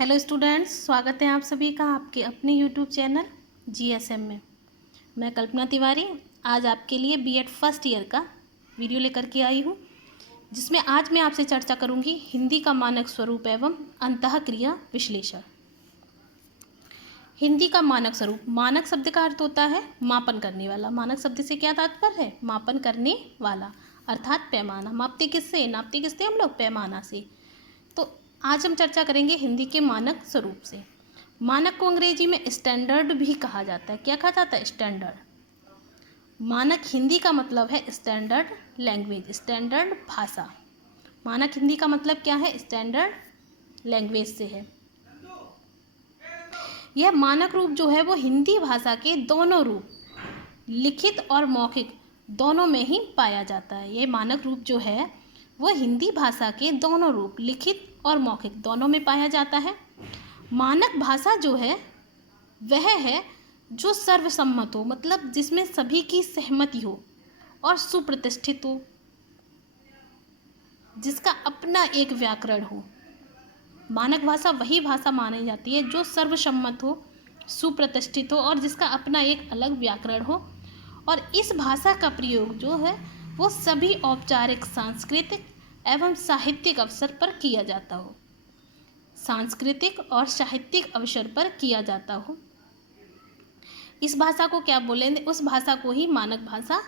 Hello students, स्वागत है आप सभी का आपके अपने यूट्यूब चैनल जीएसएम में। मैं कल्पना तिवारी आज आपके लिए बीएड फर्स्ट ईयर का वीडियो लेकर के आई हूँ, जिसमें आज मैं आपसे चर्चा करूँगी हिंदी का मानक स्वरूप एवं अंतःक्रिया विश्लेषण। हिंदी का मानक स्वरूप। मानक शब्द का अर्थ होता है मापन करने वाला। मानक शब्द से क्या तात्पर्य है? मापन करने वाला, अर्थात पैमाना। नापते किससे हम लोग? पैमाना से। तो आज हम चर्चा करेंगे हिंदी के मानक स्वरूप से। मानक को अंग्रेजी में स्टैंडर्ड भी कहा जाता है। क्या कहा जाता है? स्टैंडर्ड। मानक हिंदी का मतलब है स्टैंडर्ड लैंग्वेज, स्टैंडर्ड भाषा। मानक हिंदी का मतलब क्या है? स्टैंडर्ड लैंग्वेज से है। यह मानक रूप जो है वो हिंदी भाषा के दोनों रूप, लिखित और मौखिक, दोनों में ही पाया जाता है। यह मानक रूप जो है वो हिंदी भाषा के दोनों रूप, लिखित और मौखिक, दोनों में पाया जाता है। मानक भाषा जो है वह है जो सर्वसम्मत हो, मतलब जिसमें सभी की सहमति हो और सुप्रतिष्ठित हो, जिसका अपना एक व्याकरण हो। मानक भाषा वही भाषा मानी जाती है जो सर्वसम्मत हो, सुप्रतिष्ठित हो और जिसका अपना एक अलग व्याकरण हो। और इस भाषा का प्रयोग जो है वो सभी औपचारिक, सांस्कृतिक एवं साहित्यिक अवसर पर किया जाता हो। सांस्कृतिक और साहित्यिक अवसर पर किया जाता हो। इस भाषा को क्या बोलेंगे? उस भाषा को ही मानक भाषा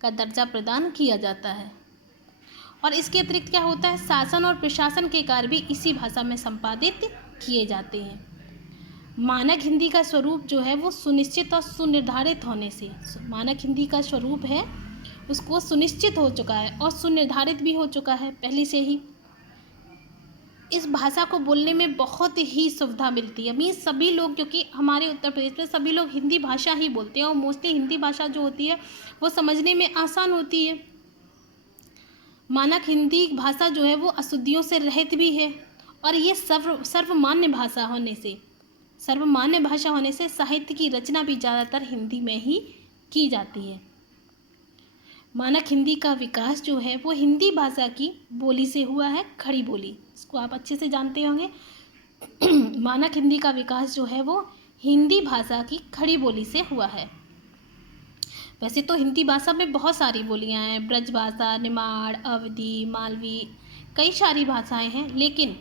का दर्जा प्रदान किया जाता है। और इसके अतिरिक्त क्या होता है? शासन और प्रशासन के कार्य भी इसी भाषा में संपादित किए जाते हैं। मानक हिंदी का स्वरूप जो है वो सुनिश्चित और सुनिर्धारित होने से, मानक हिंदी का स्वरूप है उसको सुनिश्चित हो चुका है और सुनिर्धारित भी हो चुका है पहले से ही। इस भाषा को बोलने में बहुत ही सुविधा मिलती है। मीन्स सभी लोग, क्योंकि हमारे उत्तर प्रदेश में सभी लोग हिंदी भाषा ही बोलते हैं और मोस्टली हिंदी भाषा जो होती है वो समझने में आसान होती है। मानक हिंदी भाषा जो है वो अशुद्धियों से रहित भी है और ये सर्वमान्य भाषा होने से साहित्य की रचना भी ज़्यादातर हिंदी में ही की जाती है। मानक हिंदी का विकास जो है वो हिंदी भाषा की बोली से हुआ है, खड़ी बोली। इसको आप अच्छे से जानते होंगे। मानक हिंदी का विकास जो है वो हिंदी भाषा की खड़ी बोली से हुआ है। वैसे तो हिंदी भाषा में बहुत सारी बोलियां हैं, ब्रज भाषा, निमाड़, अवधी, मालवी, कई सारी भाषाएं हैं, लेकिन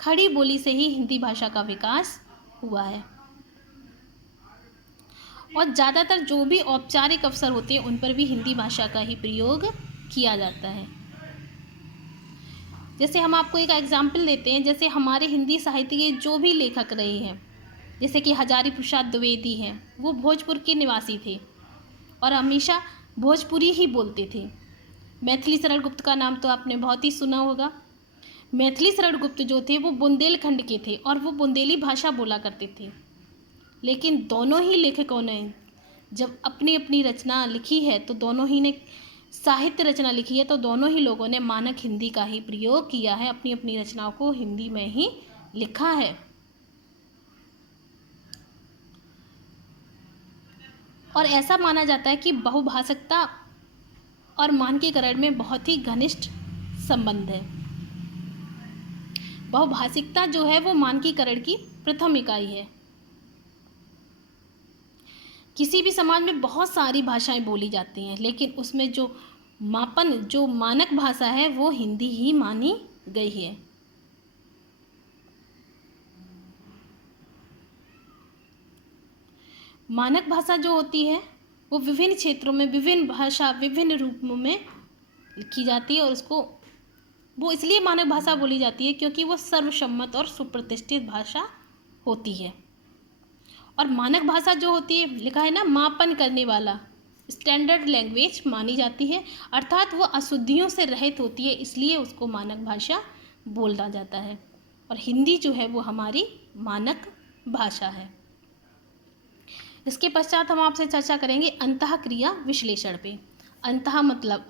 खड़ी बोली से ही हिंदी भाषा का विकास हुआ है। और ज़्यादातर जो भी औपचारिक अवसर होते हैं उन पर भी हिंदी भाषा का ही प्रयोग किया जाता है। जैसे हम आपको एक एग्जाम्पल देते हैं, जैसे हमारे हिंदी साहित्य के जो भी लेखक रहे हैं, जैसे कि हजारी प्रसाद द्विवेदी हैं, वो भोजपुर के निवासी थे और हमेशा भोजपुरी ही बोलते थे। मैथिली शरण गुप्त का नाम तो आपने बहुत ही सुना होगा। मैथिली शरण गुप्त जो थे वो बुंदेलखंड के थे और वो बुंदेली भाषा बोला करते थे। लेकिन दोनों ही लेखकों ने जब अपनी अपनी रचना लिखी है, तो दोनों ही ने साहित्य रचना लिखी है, तो दोनों ही लोगों ने मानक हिंदी का ही प्रयोग किया है, अपनी अपनी रचनाओं को हिंदी में ही लिखा है। और ऐसा माना जाता है कि बहुभाषिकता और मानकीकरण में बहुत ही घनिष्ठ संबंध है। बहुभाषिकता जो है वो मानकीकरण की प्रथम इकाई है। किसी भी समाज में बहुत सारी भाषाएं बोली जाती हैं, लेकिन उसमें जो मानक भाषा है वो हिंदी ही मानी गई है। मानक भाषा जो होती है वो विभिन्न क्षेत्रों में विभिन्न रूपों में लिखी जाती है और उसको वो इसलिए मानक भाषा बोली जाती है क्योंकि वो सर्वसम्मत और सुप्रतिष्ठित भाषा होती है। और मानक भाषा जो होती है, लिखा है ना, मापन करने वाला, स्टैंडर्ड लैंग्वेज मानी जाती है, अर्थात वो अशुद्धियों से रहित होती है, इसलिए उसको मानक भाषा बोला जाता है। और हिंदी जो है वो हमारी मानक भाषा है। इसके पश्चात हम आपसे चर्चा करेंगे अंतःक्रिया विश्लेषण पे। अंतः मतलब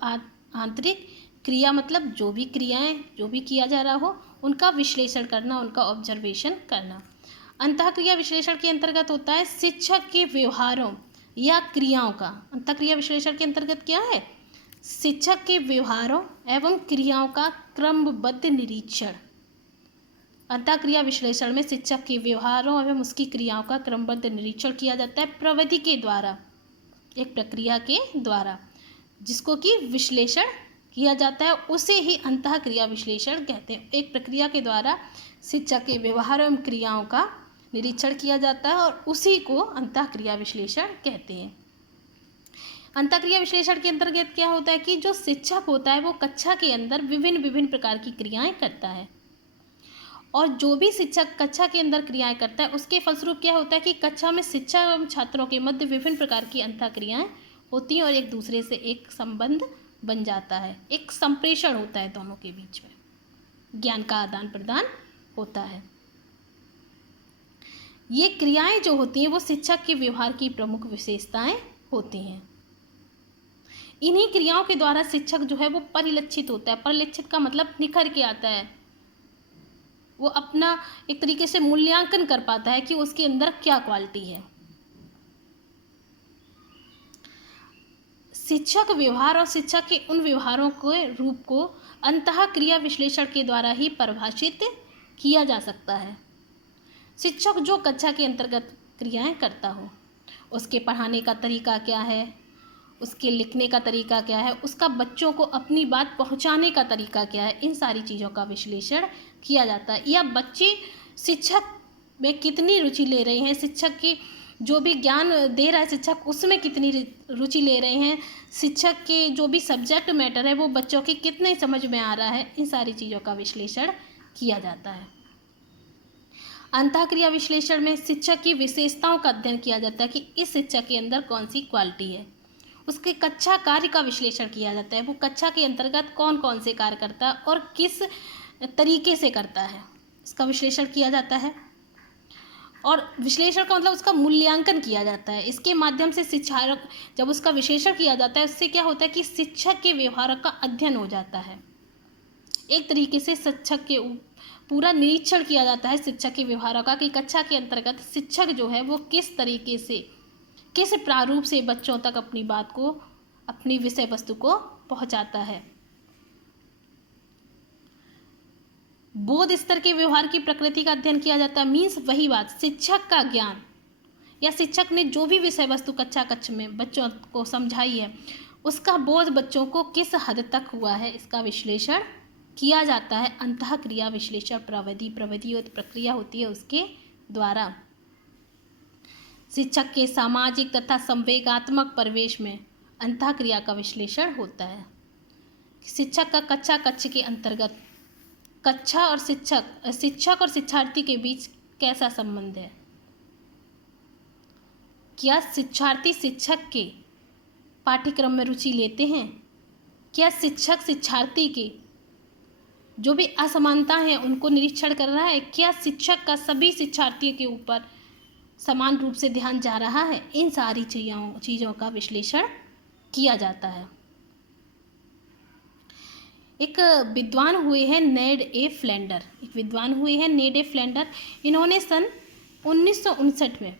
आंतरिक, क्रिया मतलब जो भी क्रियाएं, जो भी किया जा रहा हो उनका विश्लेषण करना, उनका ऑब्जर्वेशन करना। अंतःक्रिया विश्लेषण के अंतर्गत होता है शिक्षक के व्यवहारों या क्रियाओं का। अंतःक्रिया विश्लेषण के अंतर्गत क्या है? शिक्षक के व्यवहारों एवं क्रियाओं का क्रमबद्ध निरीक्षण। अंतःक्रिया विश्लेषण में शिक्षक के व्यवहारों एवं उसकी क्रियाओं का क्रमबद्ध निरीक्षण किया जाता है प्रविधि के द्वारा, एक प्रक्रिया के द्वारा जिसको कि विश्लेषण किया जाता है, उसे ही अंतःक्रिया विश्लेषण कहते हैं। एक प्रक्रिया के द्वारा शिक्षक के व्यवहार एवं क्रियाओं का निरीक्षण किया जाता है और उसी को अंतःक्रिया विश्लेषण कहते हैं। अंतःक्रिया विश्लेषण के अंतर्गत क्या होता है कि जो शिक्षक होता है वो कक्षा के अंदर विभिन्न विभिन्न प्रकार की क्रियाएं करता है और जो भी शिक्षक कक्षा के अंदर क्रियाएं करता है उसके फलस्वरूप क्या होता है कि कक्षा में शिक्षक एवं छात्रों के मध्य विभिन्न प्रकार की अंतःक्रियाएं होती हैं और एक दूसरे से एक संबंध बन जाता है, एक संप्रेषण होता है, दोनों के बीच में ज्ञान का आदान प्रदान होता है। ये क्रियाएं जो होती हैं वो शिक्षक के व्यवहार की प्रमुख विशेषताएं होती हैं। इन्हीं क्रियाओं के द्वारा शिक्षक जो है वो परिलक्षित होता है। परिलक्षित का मतलब निखर के आता है, वो अपना एक तरीके से मूल्यांकन कर पाता है कि उसके अंदर क्या क्वालिटी है। शिक्षक व्यवहार और शिक्षक के उन व्यवहारों के रूप को अंतःक्रिया विश्लेषण के द्वारा ही परिभाषित किया जा सकता है। शिक्षक जो कक्षा के अंतर्गत क्रियाएं करता हो, उसके पढ़ाने का तरीका क्या है, उसके लिखने का तरीका क्या है, उसका बच्चों को अपनी बात पहुंचाने का तरीका क्या है, इन सारी चीज़ों का विश्लेषण किया जाता है। या बच्चे शिक्षक में कितनी रुचि ले रहे हैं, शिक्षक की जो भी ज्ञान दे रहा है शिक्षक उसमें कितनी रुचि ले रहे हैं, शिक्षक के जो भी सब्जेक्ट मैटर है वो बच्चों के कितने समझ में आ रहा है, इन सारी चीज़ों का विश्लेषण किया जाता है। अंतःक्रिया विश्लेषण में शिक्षक की विशेषताओं का अध्ययन किया जाता है कि इस शिक्षक के अंदर कौन सी क्वालिटी है। उसके कक्षा कार्य का विश्लेषण किया जाता है, वो कक्षा के अंतर्गत कौन कौन से कार्य करता है और किस तरीके से करता है, इसका विश्लेषण किया जाता है। और विश्लेषण का मतलब उसका मूल्यांकन किया जाता है। इसके माध्यम से शिक्षक जब उसका विश्लेषण किया जाता है उससे क्या होता है कि शिक्षक के व्यवहार का अध्ययन हो जाता है। एक तरीके से शिक्षक के पूरा निरीक्षण किया जाता है शिक्षक के व्यवहार का कि कक्षा के अंतर्गत शिक्षक जो है वो किस तरीके से, किस प्रारूप से बच्चों तक अपनी बात को, अपनी विषय वस्तु को पहुंचाता है। बोध स्तर के व्यवहार की प्रकृति का अध्ययन किया जाता है। मीन्स वही बात, शिक्षक का ज्ञान या शिक्षक ने जो भी विषय वस्तु कक्ष में बच्चों को समझाई है उसका बोध बच्चों को किस हद तक हुआ है, इसका विश्लेषण किया जाता है अंतःक्रिया विश्लेषण प्रविधि और प्रक्रिया होती है उसके द्वारा। शिक्षक के सामाजिक तथा संवेगात्मक परिवेश में अंतःक्रिया का विश्लेषण होता है। शिक्षक का कक्ष के अंतर्गत कक्षा और शिक्षक और शिक्षार्थी के बीच कैसा संबंध है। क्या शिक्षार्थी शिक्षक के पाठ्यक्रम में रुचि लेते हैं, क्या शिक्षक शिक्षार्थी के जो भी असमानता है उनको निरीक्षण कर रहा है, क्या शिक्षक का सभी शिक्षार्थियों के ऊपर समान रूप से ध्यान जा रहा है, इन सारी चीज़ों का विश्लेषण किया जाता है। एक विद्वान हुए हैं नेड ए फ्लैंडर, इन्होंने सन 1959 में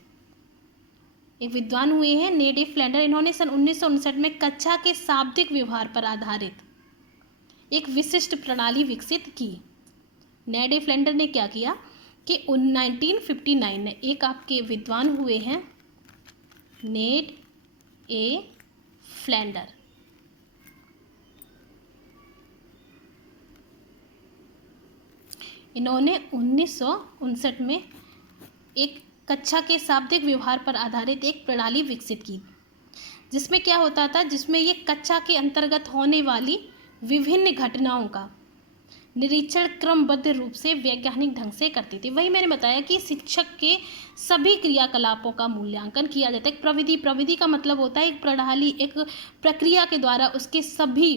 इन्होंने सन 1959 में कक्षा के शाब्दिक व्यवहार पर आधारित एक विशिष्ट प्रणाली विकसित की। नेड ए फ्लैंडर ने क्या किया कि 1959 में एक आपके विद्वान हुए हैं नेड ए फ्लैंडर, इन्होंने 1959 में एक कक्षा के शाब्दिक व्यवहार पर आधारित एक प्रणाली विकसित की, जिसमें क्या होता था, जिसमें ये कक्षा के अंतर्गत होने वाली विभिन्न घटनाओं का निरीक्षण क्रमबद्ध रूप से वैज्ञानिक ढंग से करती थी। वही मैंने बताया कि शिक्षक के सभी क्रियाकलापों का मूल्यांकन किया जाता है। एक प्रविधि का मतलब होता है एक प्रणाली, एक प्रक्रिया के द्वारा उसके सभी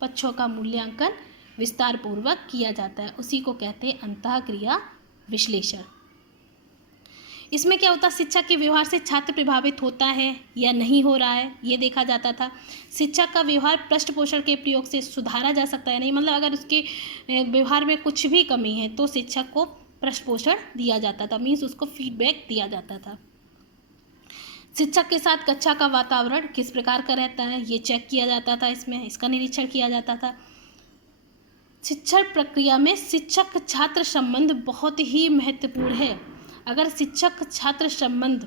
पक्षों का मूल्यांकन विस्तार पूर्वक किया जाता है, उसी को कहते हैं अंतःक्रिया विश्लेषण। इसमें क्या होता है, शिक्षक के व्यवहार से छात्र प्रभावित होता है या नहीं हो रहा है ये देखा जाता था। शिक्षक का व्यवहार पृष्ठ पोषण के प्रयोग से सुधारा जा सकता है नहीं, मतलब अगर उसके व्यवहार में कुछ भी कमी है तो शिक्षक को पृष्ठ पोषण दिया जाता था, मीन्स उसको फीडबैक दिया जाता था। शिक्षक के साथ कक्षा का वातावरण किस प्रकार का रहता है ये चेक किया जाता था, इसमें इसका निरीक्षण किया जाता था। शिक्षण प्रक्रिया में शिक्षक छात्र संबंध बहुत ही महत्वपूर्ण है। अगर शिक्षक छात्र संबंध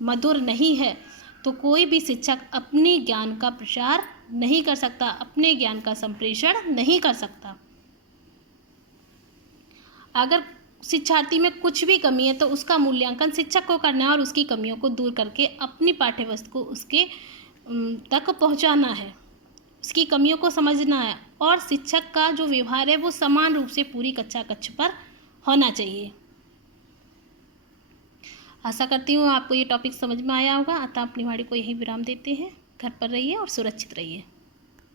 मधुर नहीं है तो कोई भी शिक्षक अपने ज्ञान का प्रसार नहीं कर सकता, अपने ज्ञान का संप्रेषण नहीं कर सकता। अगर शिक्षार्थी में कुछ भी कमी है तो उसका मूल्यांकन शिक्षक को करना है और उसकी कमियों को दूर करके अपनी पाठ्यवस्तु को उसके तक पहुंचाना है, उसकी कमियों को समझना है और शिक्षक का जो व्यवहार है वो समान रूप से पूरी कक्षा कक्ष पर होना चाहिए। आशा करती हूँ आपको ये टॉपिक समझ में आया होगा। अतः अपनी वाणी को यही विराम देते हैं। घर पर रहिए और सुरक्षित रहिए।